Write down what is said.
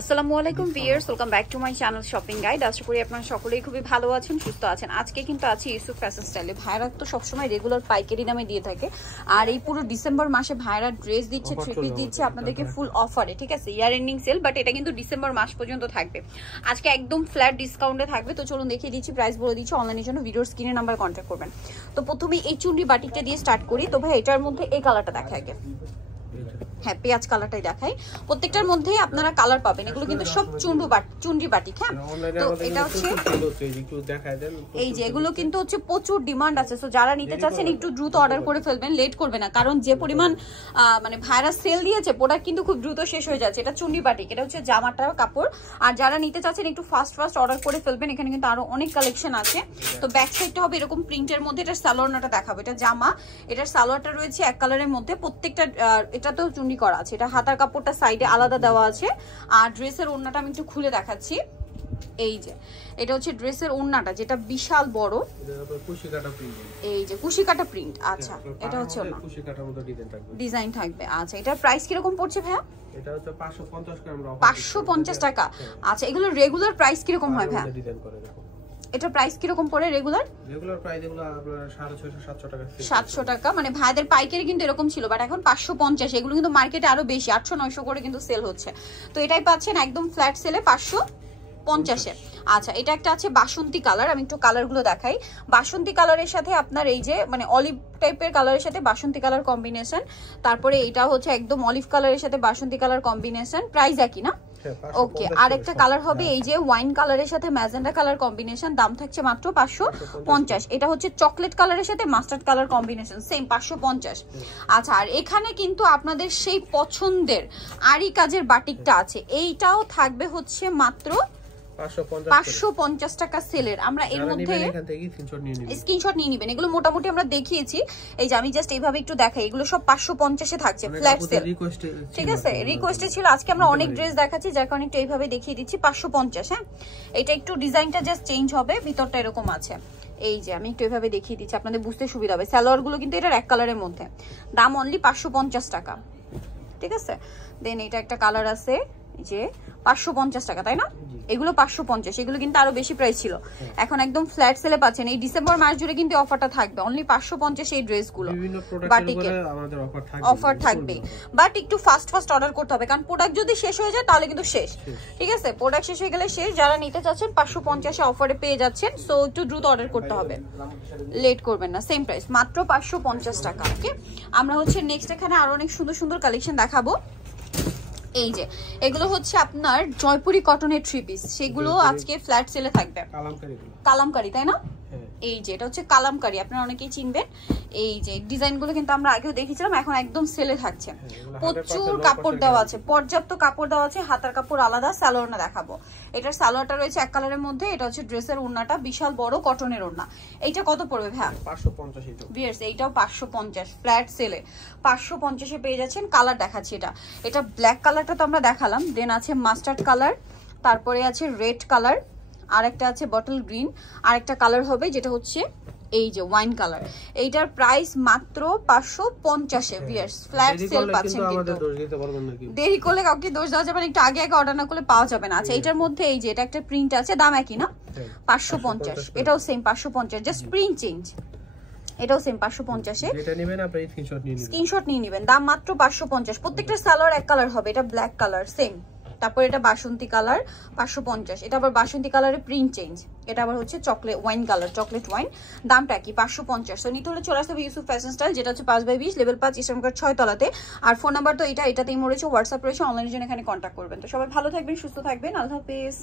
আসসালামু আলাইকুম viewers, welcome back to my channel shopping guide. আশা করি আপনারা সকলেই খুবই ভালো আছেন, সুস্থ আছেন। আজকে কিন্তু আছি ইউসুফ ফ্যাশন স্টাইলে। ভাইরা তো সবসময় রেগুলার পাইকারি দামে দিয়ে থাকে, আর এই পুরো ডিসেম্বর মাসে ভাইরা ড্রেস দিচ্ছে, থ্রি পিস দিচ্ছে আপনাদেরকে ফুল অফারে। ঠিক আছে, ইয়ার এন্ডিং সেল, বাট এটা কিন্তু ডিসেম্বর মাস পর্যন্ত থাকবে। আজকে একদম ফ্ল্যাট ডিসকাউন্টে থাকবে। তো চলুন দেখিয়ে দিচ্ছি, প্রাইস বলে দিচ্ছি। অনলাইনের জন্য ভিডিওর স্ক্রিনে নাম্বার কন্ট্যাক্ট করবেন। তো প্রথমে এই চুনরি বাটিকটা দিয়ে স্টার্ট করি। তো ভাই এটার মধ্যে এই কালারটা দেখা আগে, হ্যাঁ পেঁয়াজ কালারটাই দেখাই। প্রত্যেকটার মধ্যে আপনারা কালার পাবেন। এগুলো কিন্তু সব চুনরি বাটিক। হ্যাঁ, তো এটা হচ্ছে এই যে এগুলো কিন্তু হচ্ছে প্রচুর ডিমান্ড আছে। সো যারা নিতে চাচ্ছেন একটু দ্রুত অর্ডার করে ফেলবেন, লেট করবে না, কারণ যে পরিমাণ মানে ভাইরাস সেল দিয়েছে প্রোডাক্ট কিন্তু খুব দ্রুত শেষ হয়ে যাচ্ছে। এটা চুনরি বাটিক, এটা হচ্ছে জামাটার কাপড়। আর যারা নিতে চাচ্ছেন একটু ফাস্ট অর্ডার করে ফেলবেন। এখানে কিন্তু আরো অনেক কালেকশন আছে। তো ব্যাক সাইডটা হবে এরকম প্রিন্টের মধ্যে। এটা সালোয়ারটা দেখাবো, এটা জামা, এটার সালোয়ারটা রয়েছে এক কালারের মধ্যে। প্রত্যেকটা এটা তো চুনরি করা আছে। এটা হাতার কাপড়টা সাইডে আলাদা দেওয়া আছে। আর ড্রেসের ওড়নাটা আমি একটু খুলে দেখাচ্ছি। এই যে এটা হচ্ছে ড্রেসের ওড়নাটা, যেটা বিশাল বড়, এই যে কুশি কাটা প্রিন্ট। আচ্ছা, এটা হচ্ছে ওড়না, ডিজাইন থাকবে। আচ্ছা, এটার প্রাইস কিরকম পড়ছে ভাইয়া? এটা হচ্ছে 550 টাকা। আচ্ছা, এগুলো রেগুলার প্রাইস কিরকম হয় ভাইয়া? এটা প্রাইস কিরকম পড়ে রেগুলার? প্রাইস এগুলো আপনার 650-700 টাকা। 700 টাকা, মানে ভাইদের পাইকারি কিন্তু এরকম ছিল, বাট এখন 550। এগুলো কিন্তু মার্কেটে আরো বেশি, 800-900 করে কিন্তু সেল হচ্ছে। তো এটাই পাচ্ছেন একদম ফ্ল্যাট সেলে 550-এ। আচ্ছা, এটা একটা আছে বাসন্তী কালার। আমি একটু কালারগুলো দেখাই। বাসন্তী কালারের সাথে আপনার এই যে মানে অলিভ টাইপের কালারের সাথে বাসন্তী কালার কম্বিনেশন। তারপরে এটা হচ্ছে একদম অলিভ কালারের সাথে বাসন্তী কালার কম্বিনেশন। প্রাইস একই না? ওকে। আর একটা কালার হবে এই যে ওয়াইন কালারের সাথে ম্যাজেন্ডা কালার কম্বিনেশন। দাম থাকছে মাত্র 550। এটা হচ্ছে চকলেট কালারের সাথে মাস্টার্ড কালার কম্বিনেশন, সেম 550। আচ্ছা, আর এখানে কিন্তু আপনাদের সেই পছন্দের আরি কাজের বাটিকটা আছে, এইটাও থাকবে হচ্ছে মাত্র 550 টাকা সেলের। আমরা এর মধ্যে স্ক্রিনশট নিয়ে নেবেন। এগুলো মোটামুটি আমরা দেখিয়েছি। এই যে আমি জাস্ট এইভাবে একটু দেখাই, এগুলো সব 550-এ থাকছে ফ্ল্যাট সেল। ঠিক আছে, রিকোয়েস্টে ছিল। আজকে আমরা অনেক ড্রেস দেখাচ্ছি, যার কারণে একটু এইভাবে দেখিয়ে দিচ্ছি 550। হ্যাঁ, এটা একটু ডিজাইনটা জাস্ট চেঞ্জ হবে, ভিতরটা এরকম আছে। এই যে আমি একটু এভাবে দেখিয়ে দিচ্ছি, আপনাদের বুঝতে সুবিধা হবে। সালোয়ার গুলো কিন্তু এটার এক কালারের মধ্যে, দাম অনলি 550 টাকা। ঠিক আছে, দেন এটা একটা কালার আছে যে 550 টাকা, তাই না? এগুলো 550, এগুলো কিন্তু আরো বেশি প্রাইস ছিল, এখন একদম ফ্ল্যাট সেলে পাচ্ছেন। এই ডিসেম্বর মাস জুড়ে কিন্তু অফারটা থাকবে, অনলি 550 এই ড্রেসগুলো বাটিকের অফার থাকবে। বাট একটু ফাস্ট অর্ডার করতে হবে, কারণ প্রোডাক্ট যদি শেষ হয়ে যায় তাহলে কিন্তু শেষ। ঠিক আছে, প্রোডাক্ট শেষ হয়ে গেলে শেষ। যারা নিতে চাচ্ছেন 550-এ অফারে পেয়ে যাচ্ছেন। সো একটু দ্রুত অর্ডার করতে হবে, লেট করবেন না। সেম প্রাইস, মাত্র 550 টাকা। ওকে, আমরা হচ্ছে নেক্সট এখানে আরো অনেক সুন্দর কালেকশন দেখাবো। এই যে এগুলো হচ্ছে আপনার জয়পুরি কটনের থ্রি পিস, সেগুলো আজকে ফ্ল্যাট সেলে থাকবে। কালামকারী, তাই না? এই যে এটা হচ্ছে কালামকারী, আপনারা অনেকেই চিনবেন। এই যে ডিজাইনগুলো কিন্তু আমরা আগেও দেখেছিলাম, এখন একদম সেলে থাকছে। প্রচুর কাপড় দেওয়া আছে, পর্যাপ্ত কাপড় দেওয়া আছে। হাতার কাপড় আলাদা, সালোয়ারটা দেখাবো। এটার সালোয়ারটা রয়েছে এক কালারের মধ্যে। এটা হচ্ছে ড্রেসের ওড়নাটা, বিশাল বড় কটনের ওড়না। এইটা কত পড়বে ভাই? 550। ভিউয়ার্স, এইটাও 550 ফ্ল্যাট সেলে 550-এ পেয়ে যাচ্ছেন। কালার দেখাচ্ছি, এটা ব্ল্যাক কালারটা তো আমরা দেখালাম। দেন আছে মাস্টার্ড কালার, তারপরে আছে রেড কালার, আর একটা আছে বটল গ্রিন, আর একটা কালার হবে যেটা হচ্ছে এই যে ওয়াইন কালার। এইটার প্রাইস মাত্র 550-এ। ভিউয়ার্স, ফ্ল্যাট সেল পাচ্ছেন, কিন্তু দেরি করলে কাউকে দোষ দেওয়া যাবে না, একটু আগে অর্ডার না করলে পাওয়া যাবে না। আচ্ছা, এটার মধ্যে এই যে এটা একটা প্রিন্ট আছে, দাম একই না? 550। এটাও সেম 550, জাস্ট প্রিন্ট চেঞ্জ। এটাও সেম 550-এ। স্ক্রিনশট নিয়ে নেবেন, দাম মাত্র 550। প্রত্যেকটা সালোয়ার এক কালার হবে। এটা ব্ল্যাক কালার সেম, তারপর এটা বাসন্তী কালার 550। এটা আবার বাসন্তী কালারের প্রিন্ট চেঞ্জ। এটা আবার হচ্ছে chocolate wine colour, chocolate wine. দামটা কি? 550। তো নিতে হলে চলে আসতে হবে ইউসুফ ফ্যাশন স্টাইল, যেটা হচ্ছে 5/20 লেভেল 5 ইসলামগড় 6 তলাতে। আর ফোন নাম্বার তো এটাতেই রয়েছে, হোয়াটসঅ্যাপ রয়েছে, অনলাইনের জন্য এখানে কন্ট্যাক্ট করবেন। তো সবাই ভালো থাকবেন, সুস্থ থাকবেন, আল্লাহ হাফেজ।